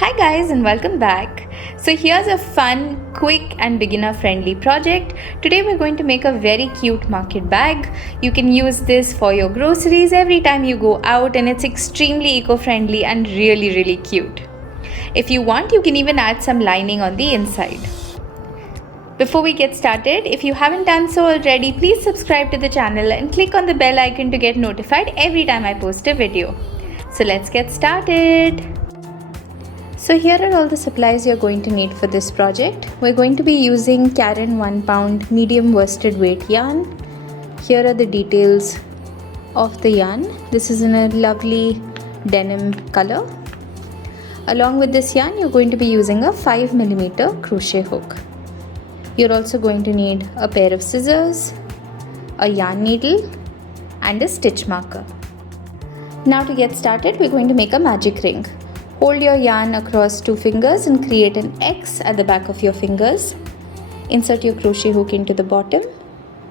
Hi guys and welcome back. So here's a fun, quick and beginner friendly project. Today we're going to make a very cute market bag. You can use this for your groceries every time you go out and it's extremely eco-friendly and really cute. If you want, you can even add some lining on the inside. Before we get started, if you haven't done so already, please subscribe to the channel and click on the bell icon to get notified every time I post a video. So let's get started. So here are all the supplies you're going to need for this project. We're going to be using Karen 1 pound medium worsted weight yarn. Here are the details of the yarn. This is in a lovely denim color. Along with this yarn, you're going to be using a 5mm crochet hook. You're also going to need a pair of scissors, a yarn needle and a stitch marker. Now to get started, we're going to make a magic ring. Hold your yarn across 2 fingers and create an X at the back of your fingers. Insert your crochet hook into the bottom,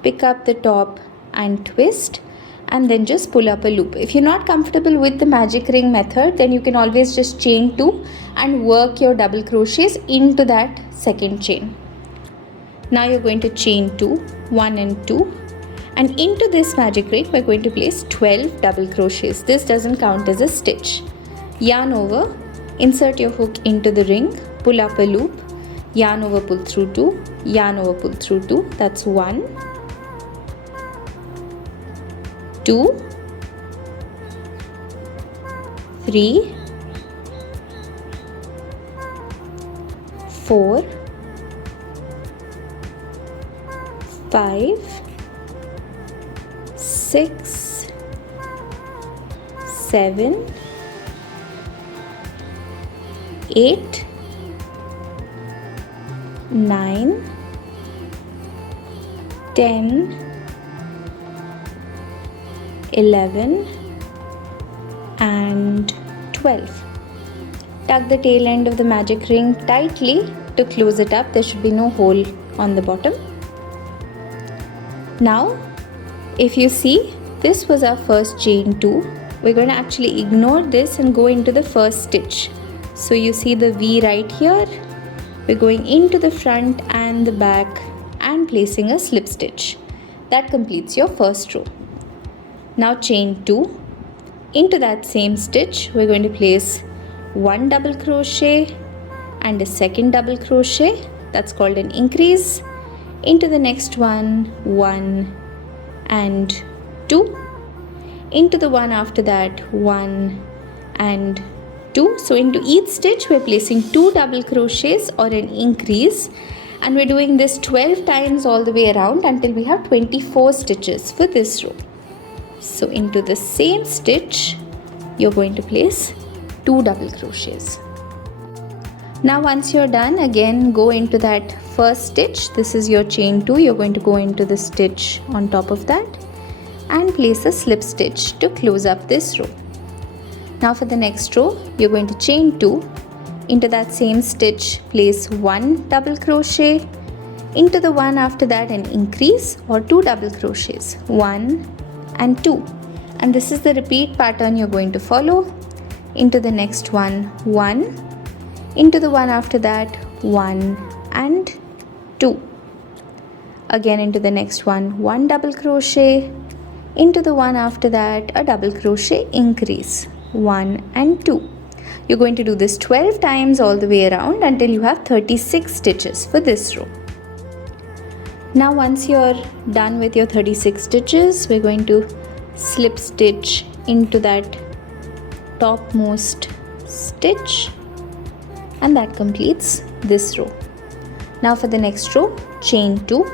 pick up the top and twist, and then just pull up a loop. If you're not comfortable with the magic ring method, then you can always just chain 2 and work your double crochets into that second chain. Now you're going to chain 2, 1 and 2, and into this magic ring we're going to place 12 double crochets. This doesn't count as a stitch. Yarn over, insert your hook into the ring, pull up a loop, yarn over, pull through 2, yarn over, pull through 2, that's 1, 2, 3, 4, 5, 6, 7, 8, 9, 10, 11 and 12. Tuck the tail end of the magic ring tightly to close it up. There should be no hole on the bottom. Now, if you see, this was our first chain 2. We're going to actually ignore this and go into the first stitch. So you see the V right here. We're going into the front and the back and placing a slip stitch. That completes your first row. Now chain 2. Into that same stitch, we're going to place 1 double crochet and a second double crochet. That's called an increase. Into the next one, 1 and 2. Into the one after that, 1 and 2. So into each stitch we're placing 2 double crochets or an increase, and we're doing this 12 times all the way around until we have 24 stitches for this row. So into the same stitch you're going to place 2 double crochets. Now once you're done, again go into that first stitch. This is your chain 2. You're going to go into the stitch on top of that and place a slip stitch to close up this row. Now for the next row, you're going to chain 2. Into that same stitch, place 1 double crochet. Into the one after that, an increase or 2 double crochets, 1 and 2. And this is the repeat pattern you're going to follow. Into the next one, 1. Into the one after that, 1 and 2. Again into the next one, 1 double crochet. Into the one after that, a double crochet increase, 1 and 2. You're going to do this 12 times all the way around until you have 36 stitches for this row. Now once you're done with your 36 stitches, we're going to slip stitch into that topmost stitch, and that completes this row. Now for the next row, chain 2.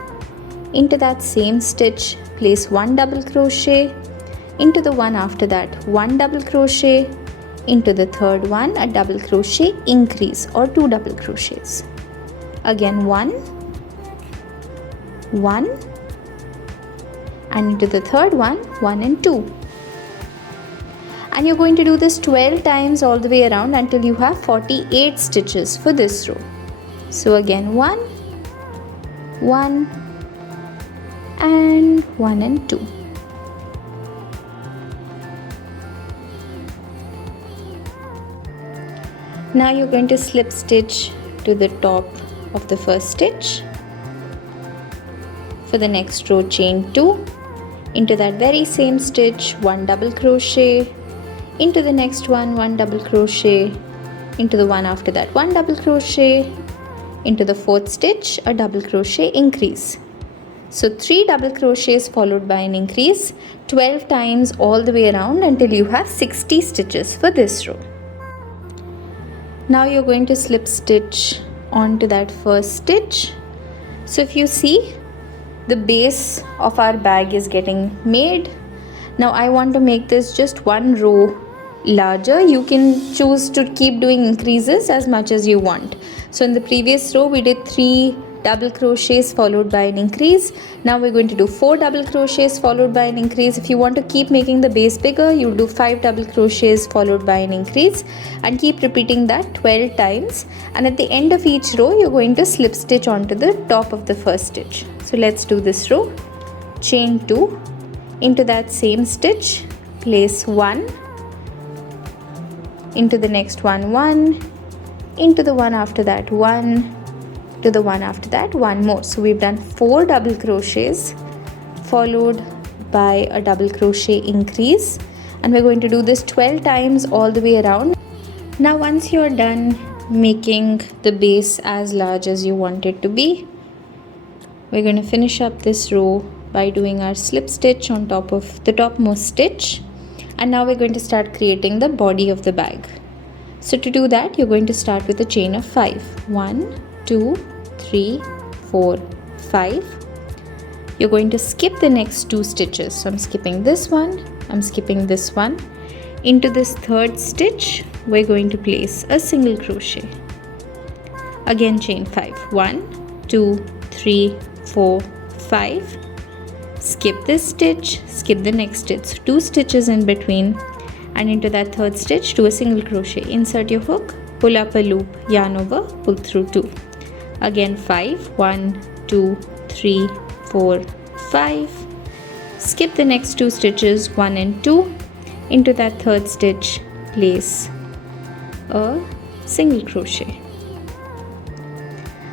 Into that same stitch, place 1 double crochet. Into the one after that, 1 double crochet. Into the third one, a double crochet increase or 2 double crochets. Again 1, 1, and into the third one, 1 and 2. And you're going to do this 12 times all the way around until you have 48 stitches for this row. So again 1, 1 and 1 and 2. Now you're going to slip stitch to the top of the first stitch. For the next row, chain 2. Into that very same stitch, 1 double crochet. Into the next one, 1 double crochet. Into the one after that, 1 double crochet. Into the fourth stitch, a double crochet increase. So 3 double crochets followed by an increase 12 times all the way around until you have 60 stitches for this row. Now you're going to slip stitch onto that first stitch. So if you see, the base of our bag is getting made. Now I want to make this just one row larger. You can choose to keep doing increases as much as you want. So in the previous row we did 3 double crochets followed by an increase. Now we're going to do 4 double crochets followed by an increase. If you want to keep making the base bigger, you do 5 double crochets followed by an increase and keep repeating that 12 times. And at the end of each row, you're going to slip stitch onto the top of the first stitch. So let's do this row. Chain 2. Into that same stitch, place 1. Into the next one, 1. Into the one after that, 1. To the one after that, 1 more. So we've done 4 double crochets followed by a double crochet increase, and we're going to do this 12 times all the way around. Now once you're done making the base as large as you want it to be, we're going to finish up this row by doing our slip stitch on top of the topmost stitch, and now we're going to start creating the body of the bag. So to do that, you're going to start with a chain of 5. 1, 2, 3, 4, 5. You're going to skip the next 2 stitches. So I'm skipping this one, I'm skipping this one. Into this third stitch, we're going to place a single crochet. Again chain 5. 1, 2, 3, 4, 5. Skip this stitch, skip the next stitch. So 2 stitches in between, and into that third stitch, do a single crochet. Insert your hook, pull up a loop, yarn over, pull through 2. Again 5. 1, 2, 3, 4, 5. Skip the next 2 stitches, 1 and 2. Into that third stitch, place a single crochet.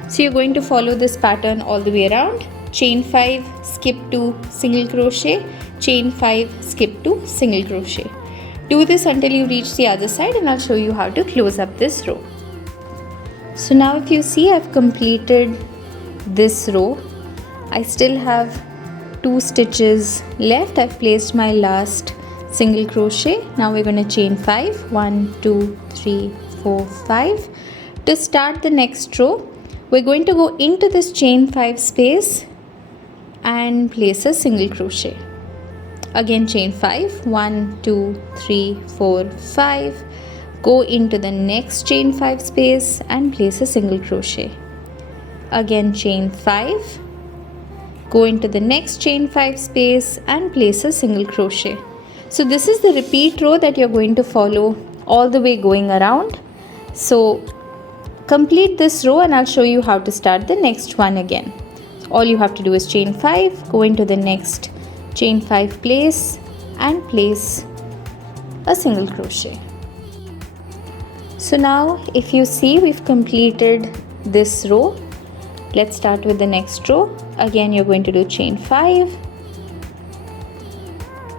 So you're going to follow this pattern all the way around. Chain 5, skip 2, single crochet, chain 5, skip 2, single crochet. Do this until you reach the other side, and I'll show you how to close up this row. So now if you see, I've completed this row. I still have 2 stitches left. I've placed my last single crochet. Now we're going to chain 5. 1, 2, 3, 4, 5. To start the next row, we're going to go into this chain 5 space and place a single crochet. Again chain 5. 1, 2, 3, 4, 5. Go into the next chain 5 space and place a single crochet. Again chain 5. Go into the next chain 5 space and place a single crochet. So this is the repeat row that you're going to follow all the way going around. So complete this row and I'll show you how to start the next one again. So all you have to do is chain 5, go into the next chain 5 place and place a single crochet. So now if you see, we've completed this row. Let's start with the next row. Again you're going to do chain 5,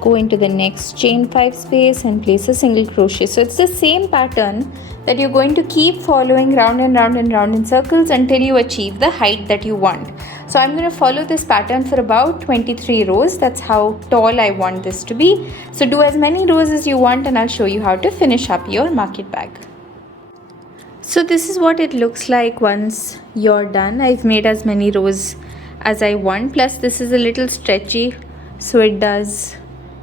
go into the next chain 5 space and place a single crochet. So it's the same pattern that you're going to keep following round and round and round in circles until you achieve the height that you want. So I'm going to follow this pattern for about 23 rows. That's how tall I want this to be. So do as many rows as you want and I'll show you how to finish up your market bag. So this is what it looks like once you're done. I've made as many rows as I want, plus this is a little stretchy, so it does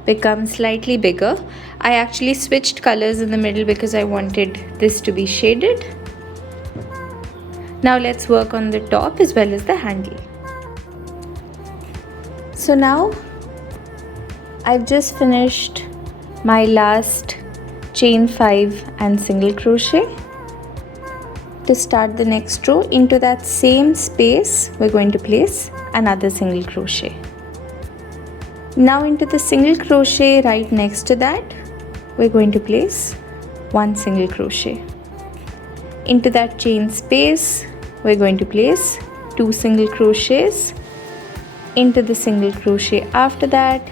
become slightly bigger. I actually switched colors in the middle because I wanted this to be shaded. Now let's work on the top as well as the handle. So now I've just finished my last chain 5 and single crochet. To start the next row, into that same space we're going to place another single crochet. Now into the single crochet right next to that we're going to place one single crochet. Into that chain space, we're going to place 2 single crochets. Into the single crochet after that,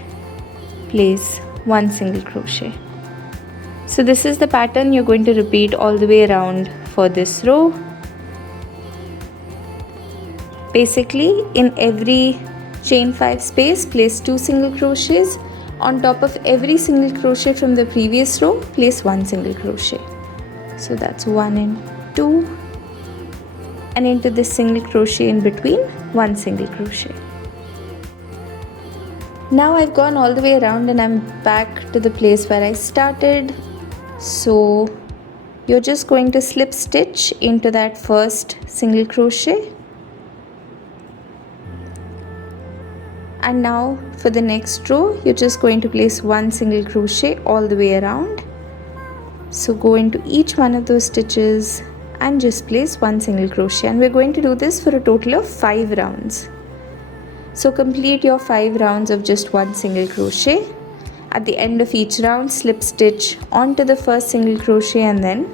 place 1 single crochet. So this is the pattern you're going to repeat all the way around for this row. Basically, in every chain 5 space, place 2 single crochets. On top of every single crochet from the previous row, place 1 single crochet. So that's 1 and 2, and into this single crochet in between, 1 single crochet. Now I've gone all the way around and I'm back to the place where I started. So you're just going to slip stitch into that first single crochet. And now for the next row, you're just going to place 1 single crochet all the way around. So go into each one of those stitches and just place 1 single crochet, and we're going to do this for a total of 5 rounds. So complete your 5 rounds of just 1 single crochet. At the end of each round, slip stitch onto the first single crochet and then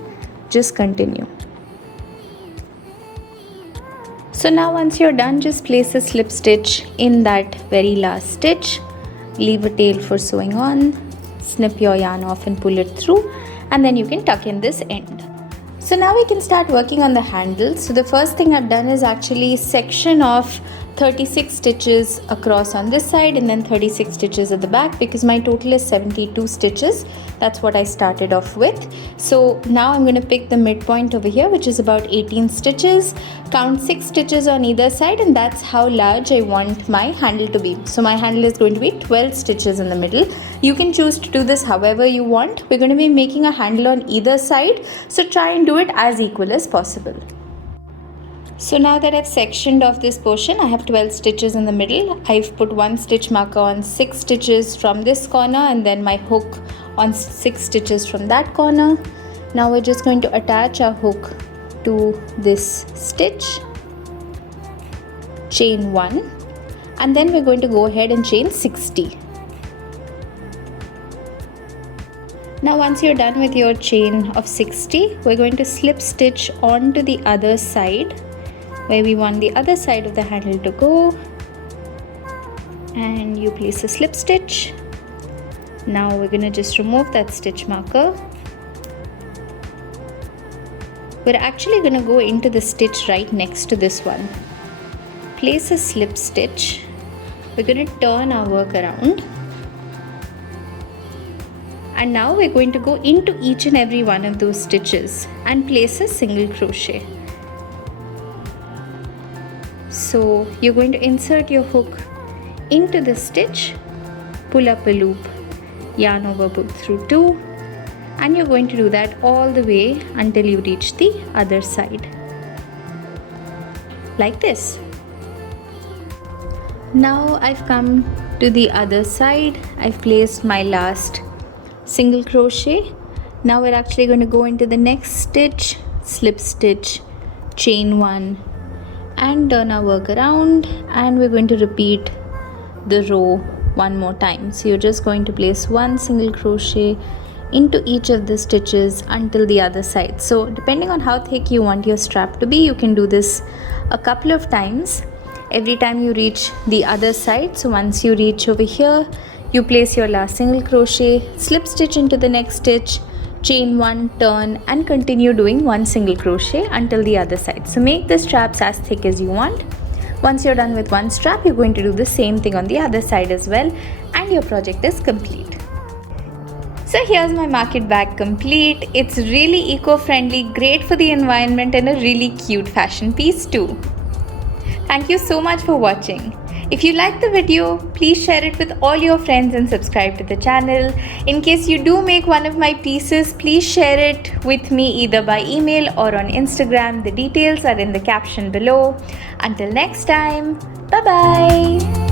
just continue. So now once you're done, just place a slip stitch in that very last stitch, leave a tail for sewing on, snip your yarn off and pull it through, and then you can tuck in this end. So now we can start working on the handle. So the first thing I've done is actually section off 36 stitches across on this side and then 36 stitches at the back, because my total is 72 stitches. That's what I started off with. So now I'm going to pick the midpoint over here, which is about 18 stitches, count 6 stitches on either side, and that's how large I want my handle to be. So my handle is going to be 12 stitches in the middle. You can choose to do this however you want. We're going to be making a handle on either side, so try and do it as equal as possible. So now that I've sectioned off this portion, I have 12 stitches in the middle. I've put 1 stitch marker on 6 stitches from this corner and then my hook on 6 stitches from that corner. Now we're just going to attach our hook to this stitch, chain 1, and then we're going to go ahead and chain 60. Now once you're done with your chain of 60, we're going to slip stitch onto the other side where we want the other side of the handle to go, and you place a slip stitch. Now we're going to just remove that stitch marker. We're actually going to go into the stitch right next to this one. Place a slip stitch. We're going to turn our work around, and now we're going to go into each and every one of those stitches and place a single crochet. So you're going to insert your hook into the stitch, pull up a loop, yarn over, pull through 2, and you're going to do that all the way until you reach the other side, like this. Now I've come to the other side. I've placed my last single crochet. Now we're actually going to go into the next stitch, slip stitch, chain 1, and turn our work around, and we're going to repeat the row one more time. So you're just going to place 1 single crochet into each of the stitches until the other side. So depending on how thick you want your strap to be, you can do this a couple of times every time you reach the other side. So once you reach over here, you place your last single crochet, slip stitch into the next stitch, chain 1, turn, and continue doing 1 single crochet until the other side. So make the straps as thick as you want. Once you're done with one strap, you're going to do the same thing on the other side as well, and your project is complete. So here's my market bag complete. It's really eco-friendly, great for the environment, and a really cute fashion piece too. Thank you so much for watching. If you liked the video, please share it with all your friends and subscribe to the channel. In case you do make one of my pieces, please share it with me either by email or on Instagram. The details are in the caption below. Until next time, bye bye.